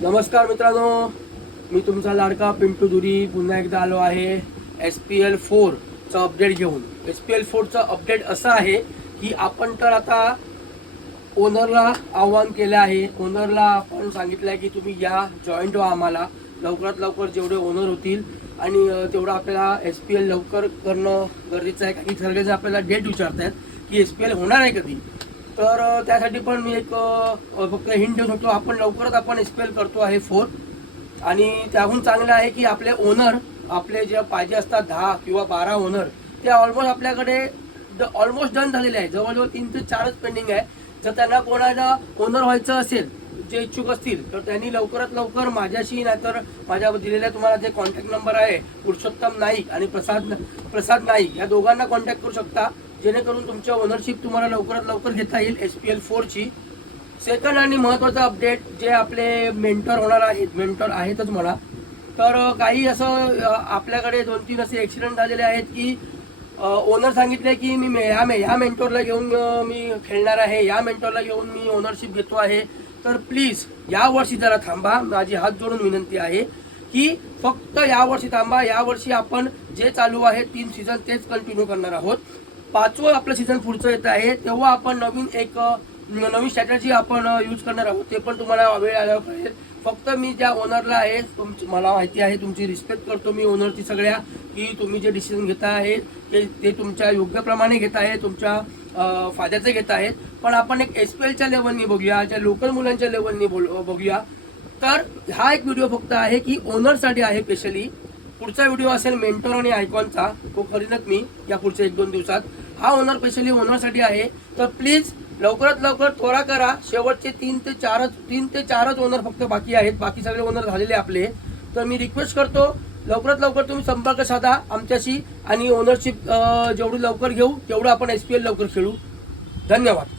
नमस्कार मित्रांनो, मी तुमचा लाडका पिंटू दुरी पुन्हा एकदा आलो आहे SPL 4चं अपडेट घेऊन। SPL 4चं अपडेट असं आहे की आपण तर आता ओनरला आव्हान केलं आहे। ओनरला आपण सांगितलं आहे की तुम्ही या जॉईंट व्हा, आम्हाला लवकरात लवकर जेवढे ओनर होतील आणि तेवढं आपल्याला SPL लवकर करणं गरजेचं आहे। काही सगळेजण आपल्याला डेट विचारतात की SPL होणार आहे कधी, तर त्यासाठी पण मी एक फक्त हिंट देऊ शकतो, आपण लवकरच आपण SPL करतो आहे 4। आणि त्याहून चांगलं आहे की आपले ओनर, आपले जे पाहिजे असतात 10 किंवा 12 ओनर, ते ऑलमोस्ट आपल्याकडे ऑलमोस्ट डन झालेले आहे। जवळजवळ 3 ते 4च पेंडिंग आहे। जर त्यांना कोणाला ओनर व्हायचं असेल, जे इच्छुक असतील, तर त्यांनी लवकरात लवकर माझ्याशी, नाहीतर माझ्या दिलेल्या तुम्हाला जे कॉन्टॅक्ट नंबर आहे, पुरुषोत्तम नाईक आणि प्रसाद नाईक, या दोघांना कॉन्टॅक्ट करू शकता, जेणेकरून तुमच्या ओनरशिप तुम्हाला लवकरात लवकर घेता येईल SPL 4ची। सेकंड आणि महत्त्वाचं अपडेट, जे आपले मेंटर होणार आहेत, मेंटर आहेतच मला, तर काही असं आपल्याकडे 2-3 असे ॲक्सिडेंट झालेले आहेत की ओनर सांगितले की मी ह्या मेंटरला घेऊन मी खेळणार आहे, या मेंटरला घेऊन मी ओनरशिप घेतो आहे। तर प्लीज यावर्षी जरा थांबा, माझी हात जोडून विनंती आहे की फक्त यावर्षी थांबा। यावर्षी आपण जे चालू आहे 3 सीझन तेच कंटिन्यू करणार आहोत। 5वं आपलं सीझन पुढचं येत आहे, तेव्हा आपण नवीन स्ट्रॅटेजी आपण यूज करणार आहोत, ते पण तुम्हाला वेळ आल्यावर कळेल। फक्त मी ज्या ओनरला आहे, मला माहिती आहे, तुमची रिस्पेक्ट करतो मी ओनरची सगळ्या, की तुम्ही जे डिसिजन घेता आहेत ते तुमच्या योग्यप्रमाणे घेत आहे, तुमच्या फायद्याचे घेत आहेत। पण आपण एक SPLच्या लेवलनी बघूया, ज्या लोकल मुलांच्या लेवलनी बघूया। तर हा एक व्हिडिओ फक्त आहे की ओनरसाठी आहे स्पेशली। पुढचा व्हिडिओ असेल मेंटर आणि आयकॉनचा, तो करीनच मी या पुढच्या 1-2 दिवसात। हा ओनर स्पेशली ओनरसाठी आहे, तर प्लीज लवकरात लवकर त्वरा करा। शेवटचे 3 ते 4च ओनर फक्त बाकी आहेत, बाकी सगळे ओनर झालेले आपले। तर मी रिक्वेस्ट करतो, लवकरात लवकर तुम्ही संपर्क साधा आमच्याशी आणि ओनरशिप जेवढी लवकर घेऊ तेवढं आपण SPL लवकर खेळू। धन्यवाद।